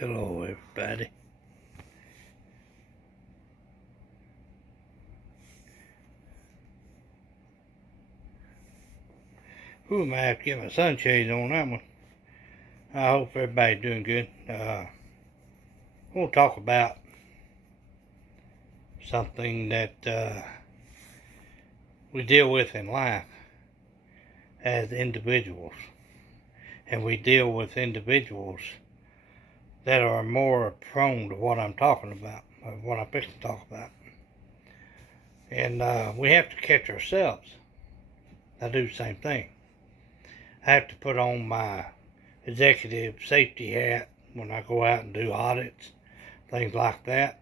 Hello, everybody. Who am I have to get my sunshades on that one? I hope everybody's doing good. We'll talk about something that we deal with in life as individuals. And we deal with individuals that are more prone to what I'm talking about, or what I'm fixing to talk about. And we have to catch ourselves. I do the same thing. I have to put on my executive safety hat when I go out and do audits, things like that.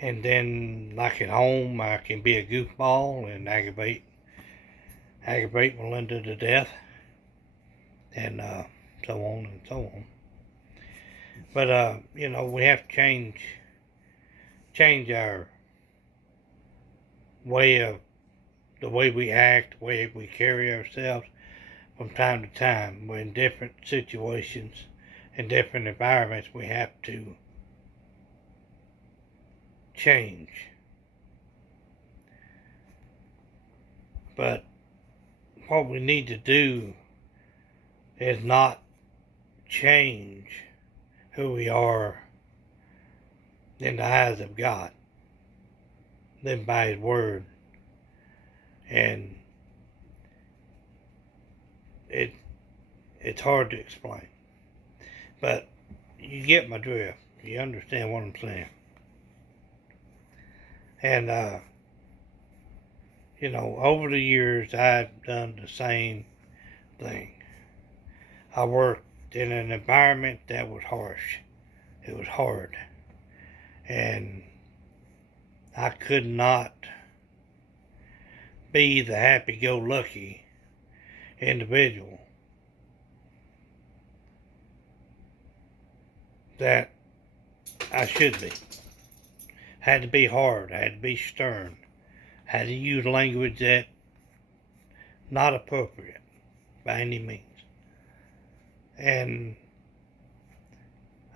And then, like at home, I can be a goofball and aggravate Melinda to death, and so on and so on. But we have to change our the way we act, the way we carry ourselves from time to time. We're in different situations, in different environments. We have to change. But what we need to do is not change who we are in the eyes of God, living by His Word. And it's hard to explain. But you get my drift. You understand what I'm saying. And, over the years, I've done the same thing. I worked in an environment that was harsh. It was hard. And I could not be the happy-go-lucky individual that I should be. Had to be hard. I had to be stern. Had to use language that not appropriate by any means. And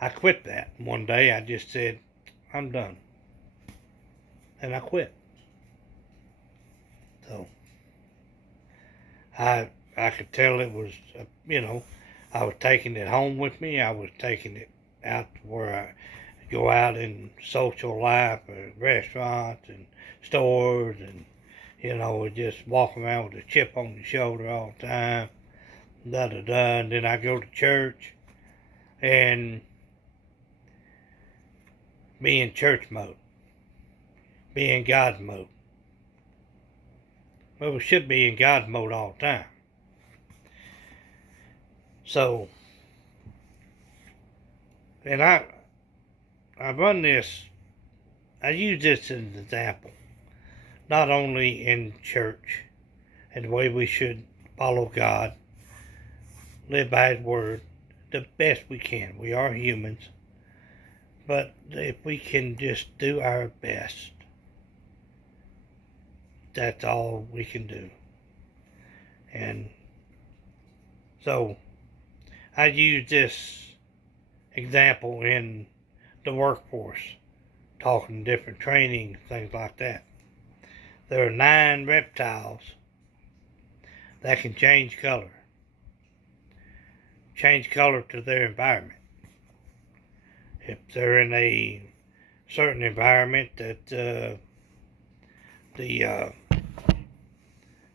I quit that. One day I just said, I'm done. And I quit. So I could tell it was, I was taking it home with me. I was taking it out where I go out in social life, at restaurants and stores, and just walk around with a chip on the shoulder all the time. And then I go to church and be in church mode, be in God's mode. Well, we should be in God's mode all the time. So, and I run this, I use this as an example, not only in church and the way we should follow God, live by His Word the best we can. We are humans, but if we can just do our best, that's all we can do. And so I use this example in the workforce, talking different training, things like that. There are 9 reptiles that can change color to their environment. If they're in a certain environment that the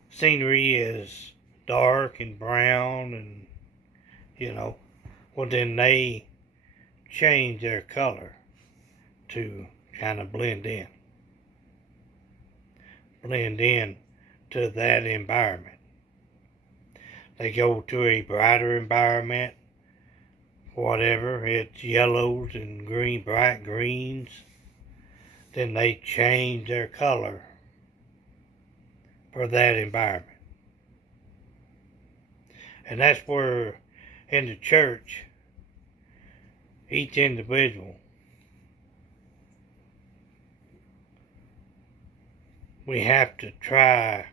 scenery is dark and brown, and well, then they change their color to kind of blend in to that environment. They go to a brighter environment, whatever, it's yellows and bright greens, then they change their color for that environment. And that's where in the church, each individual, we have to try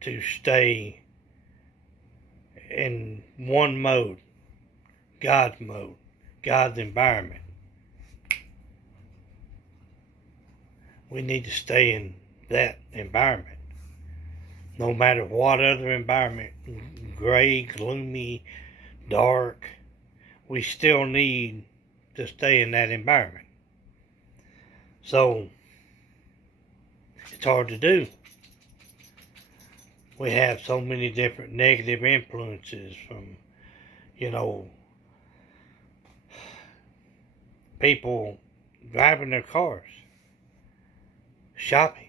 to stay in one mode, God's mode, God's environment. We need to stay in that environment. No matter what other environment, gray, gloomy, dark, we still need to stay in that environment. So, it's hard to do. We have so many different negative influences from, people driving their cars, shopping.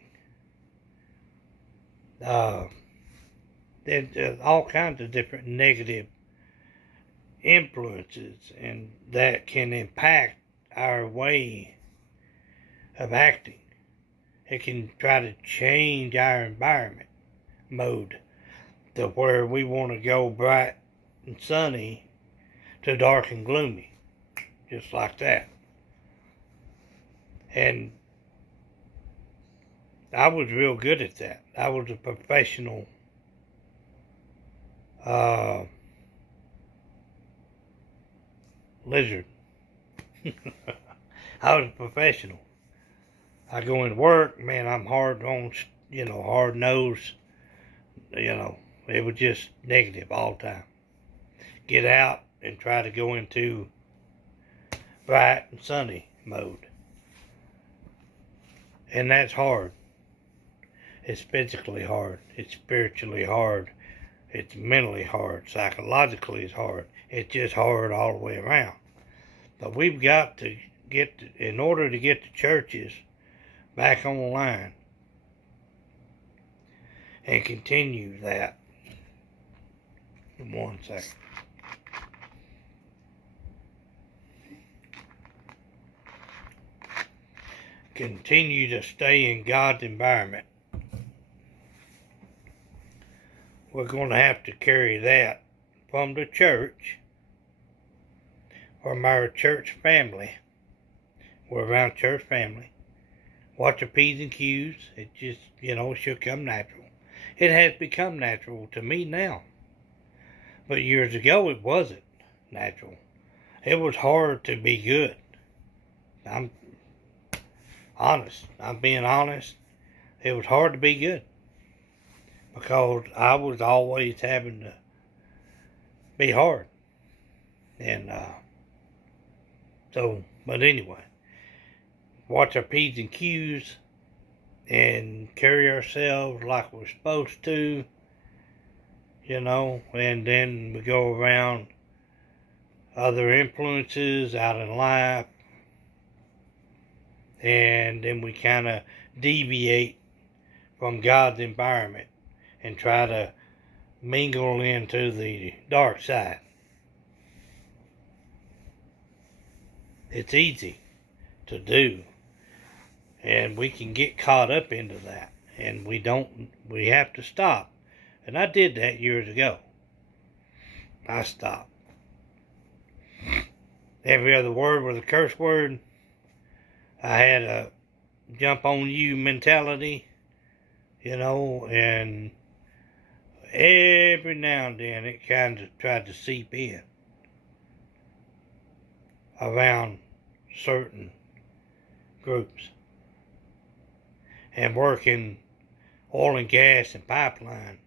There's all kinds of different negative influences, and that can impact our way of acting. It can try to change our environment mode to where we want to go bright and sunny to dark and gloomy, just like that. And I was real good at that. I was a professional lizard. I was a professional. I go into work, man, I'm hard on, hard nosed. It was just negative all the time. Get out and try to go into bright and sunny mode. And that's hard. It's physically hard. It's spiritually hard. It's mentally hard. Psychologically it's hard. It's just hard all the way around. But we've got to in order to get the churches back on the line and continue that. 1 second. Continue to stay in God's environment. We're going to have to carry that from the church, from our church family. We're around church family. Watch your P's and Q's. It just, it should come natural. It has become natural to me now. But years ago, it wasn't natural. It was hard to be good. I'm honest. I'm being honest. It was hard to be good. Because I was always having to be hard. And but anyway. Watch our P's and Q's and carry ourselves like we're supposed to, and then we go around other influences out in life, and then we kind of deviate from God's environment and try to mingle into the dark side. It's easy to do. And we can get caught up into that. And we have to stop. And I did that years ago. I stopped. Every other word was a curse word. I had a jump on you mentality, and every now and then it kind of tried to seep in around certain groups. And working oil and gas and pipeline,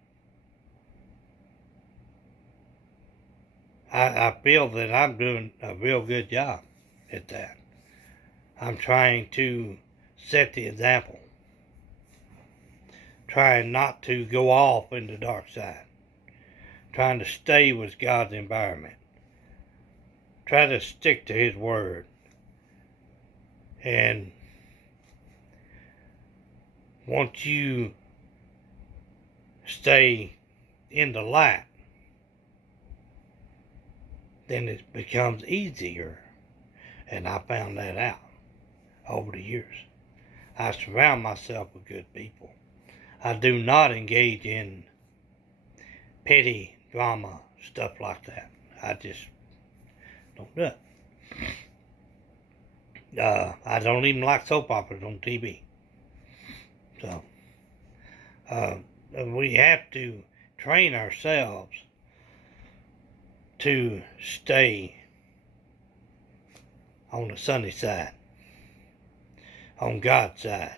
I feel that I'm doing a real good job at that. I'm trying to set the example. Trying not to go off in the dark side. Trying to stay with God's environment. Try to stick to His Word. And once you stay in the light, then it becomes easier. And I found that out over the years. I surround myself with good people. I do not engage in petty drama, stuff like that. I just don't do it. I don't even like soap operas on TV. So, we have to train ourselves to stay on the sunny side, on God's side,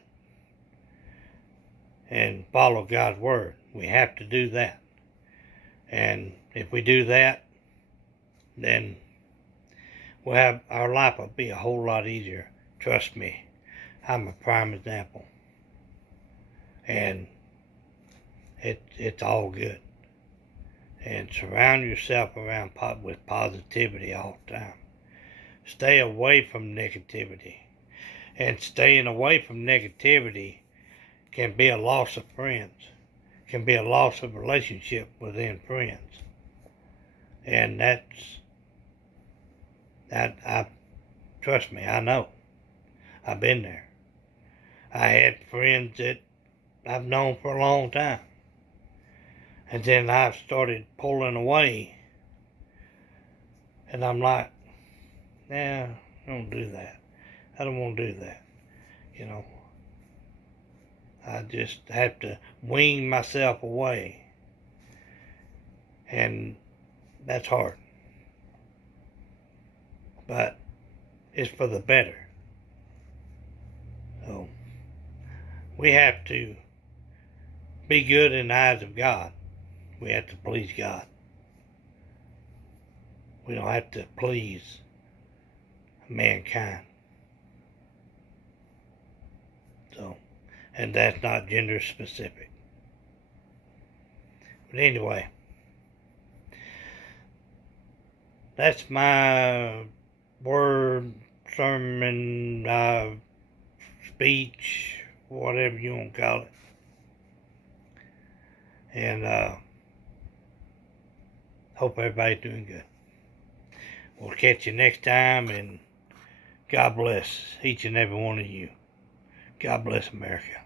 and follow God's word. We have to do that. And if we do that, then our life will be a whole lot easier. Trust me, I'm a prime example. And it's all good. And surround yourself with positivity all the time. Stay away from negativity. And staying away from negativity can be a loss of friends, can be a loss of relationship within friends. And trust me, I know. I've been there. I had friends that I've known for a long time. And then I started pulling away. And I'm like, nah, don't do that. I don't want to do that. You know, I just have to wean myself away. And that's hard. But it's for the better. So we have to be good in the eyes of God. We have to please God. We don't have to please mankind. So, and that's not gender specific. But anyway, that's my word, sermon, speech, whatever you want to call it. And hope everybody's doing good. We'll catch you next time, and God bless each and every one of you. God bless America.